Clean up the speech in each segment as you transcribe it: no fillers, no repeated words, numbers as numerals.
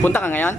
Punta ka ngayon?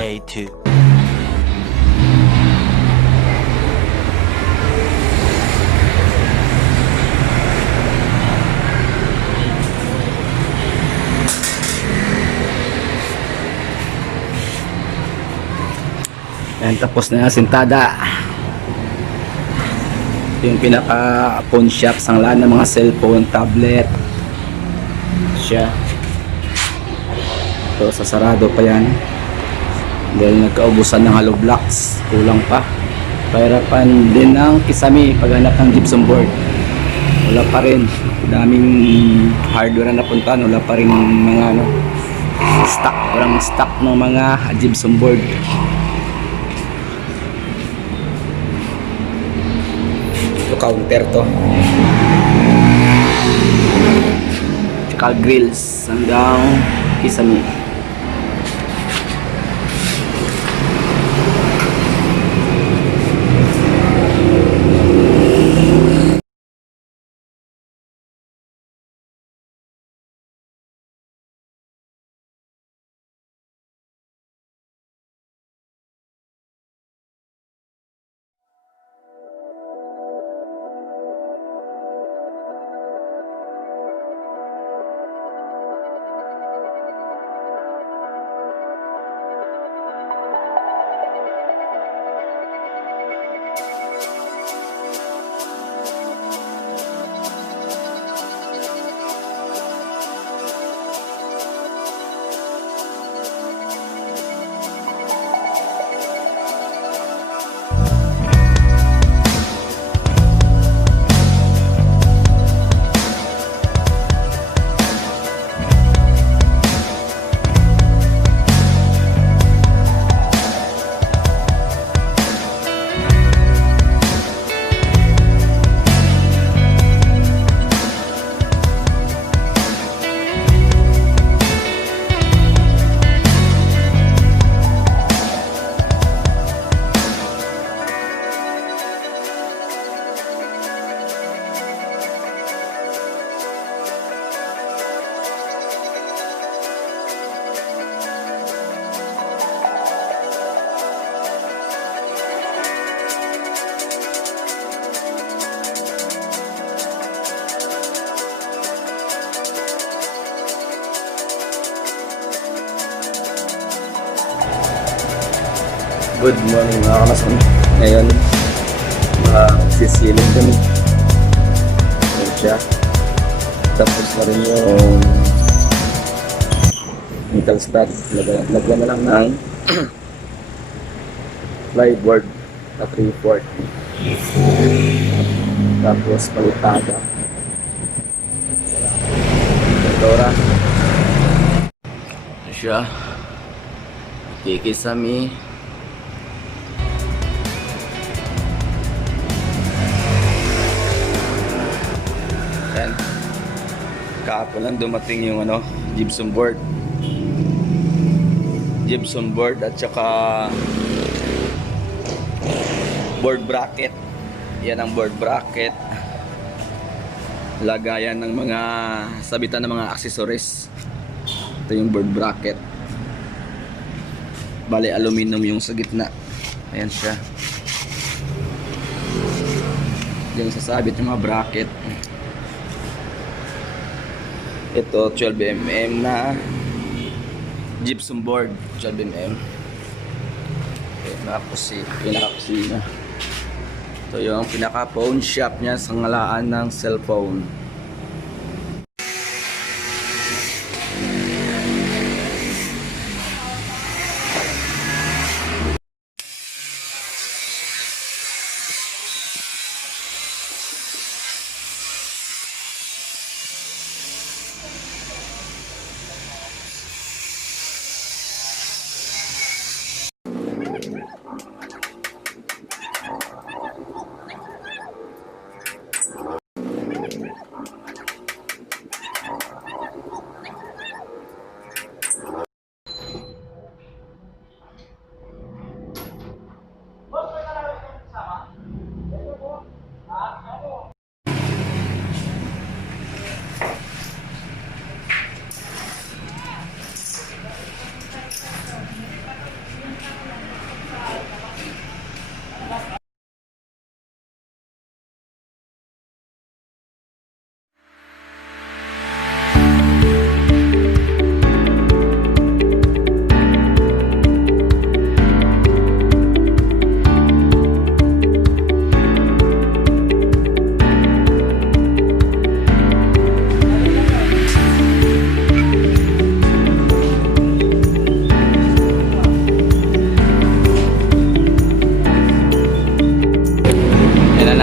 Day 2. Ayan, tapos na yung sintada. Ito yung pinaka phone shop, sanglaan ng mga cellphone, tablet siya. Ito sasarado pa yan dahil nagkaubusan ng hollow blocks, kulang pa. Pahirapan din ng kisame paghanap ng gypsum board, wala pa rin. Daming hardware na napuntahan, wala pa rin mga stock, walang stock ng mga gypsum board. Counter to, tsaka grills hanggang kisame. Good morning mga kamason. Ngayon, sisiling kami. Ayan siya. Tapos na rin yung nickel stud. Lagyan na lang ng flyboard na 3/4. Tapos palitada. Dora. Ito siya. Kikisami. Yan. Kahapon lang dumating yung gypsum board. Gypsum board at saka board bracket. Yan ang board bracket. Lagayan ng mga sabitan ng mga accessories. Ito yung board bracket. Bali aluminum yung sa gitna. Ayan siya. Diyan sasabit yung mga bracket. Ito 12mm na gypsum board. 12mm. Pinaka-kusina. Ito yung pinaka-phone shop niya sa ngalaan ng cellphone.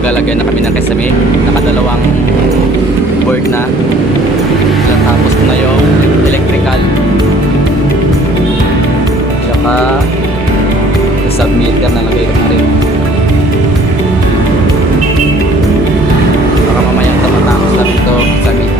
Naglalagay na kami ng kesame, nakadalawang board na. Tapos na yung electrical, tsaka submeter na lagay na rin. Baka mamayang tamatapos na ito sa meet.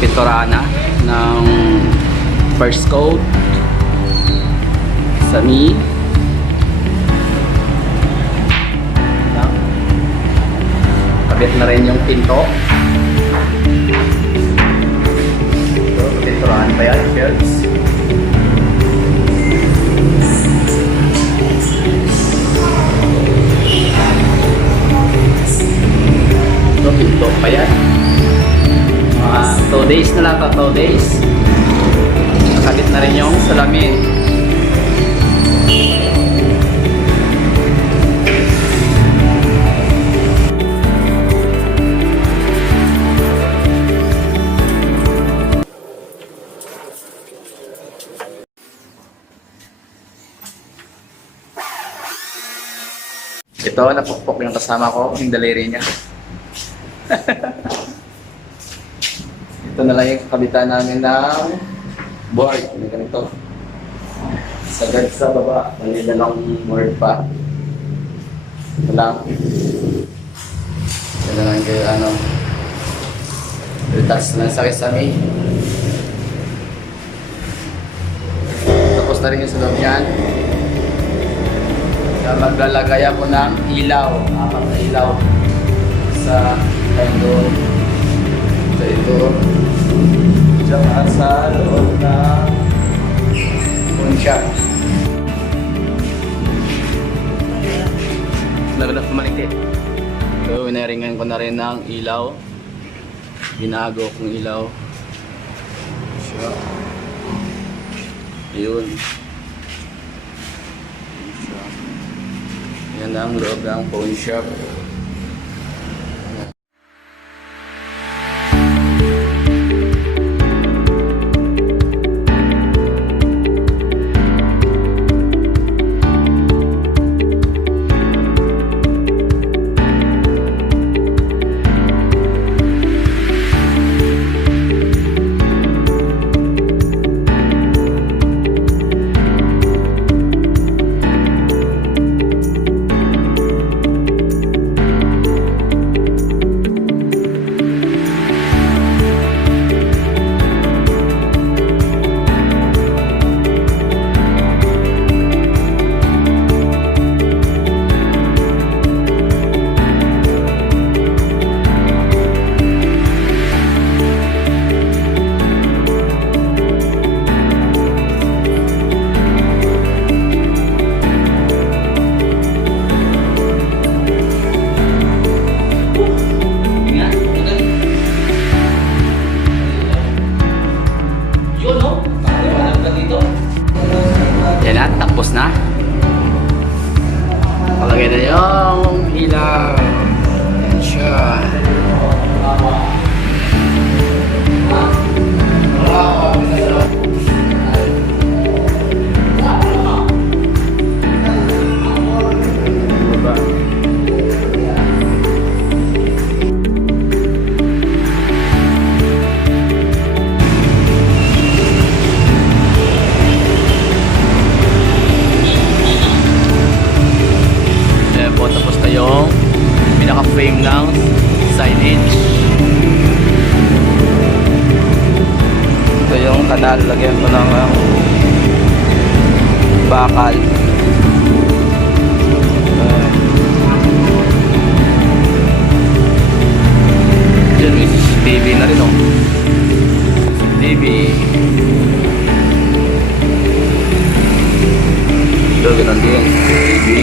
Napinturahan na ng first coat. Sami. Kabit na rin yung pinto. Ito, napinturahan pa yan, shelves. Ito, pinto pa yan. 2 days na lang to, 2 days. Nakabit na rin yung salamin. Ito, napukpok yung kasama ko, yung daliri niya. Ito na lang yung kabitan namin ng board. May ganito. Sagad sa baba. Mali na lang board pa. Ito lang. Ito na lang kayo retouch na lang sa kisame. Tapos na rin yung sa loob yan. Maglalagay ako ng ilaw. 4 na ilaw. Sa ito. Sa ito. Diyan sa loob ng phone shop. Nagalap kumaligit. So, winaringan ko na rin ng ilaw. Binago kong ilaw. So, yun. Yan ang loob ng phone shop. Yan na, tapos na. Palagay na yung ilaw. Yan siya. Tapos na yung pinaka-frame ng signage. Ito yung kanal, lagyan ko ng bakal. Diyan may CCTV na rin, oh. CCTV. Ito, ganun din. CCTV.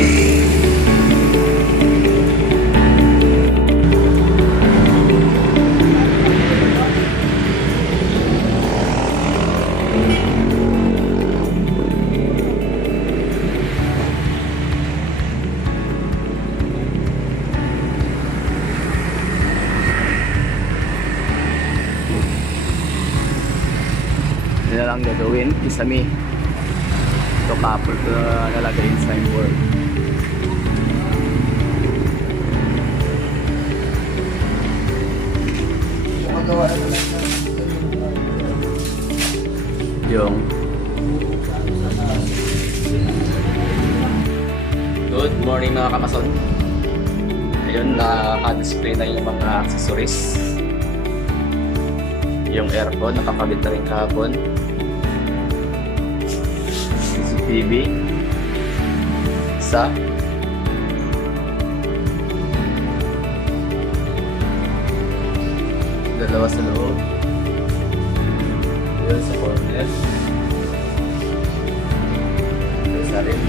Hindi na lang gagawin, kisame. Ito couple ko na nalagay yung signboard. Yung good morning mga kamason. Ayun, naka-display na yung mga accessories. Yung aircon, nakakabit na rin kahapon. CCTV. Isa. Dalawa sa loob. Yun sa corner. Isa rin.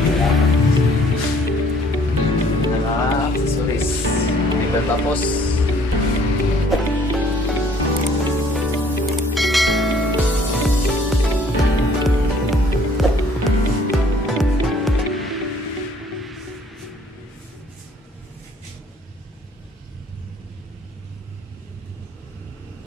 Mga accessories. Hindi pa tapos.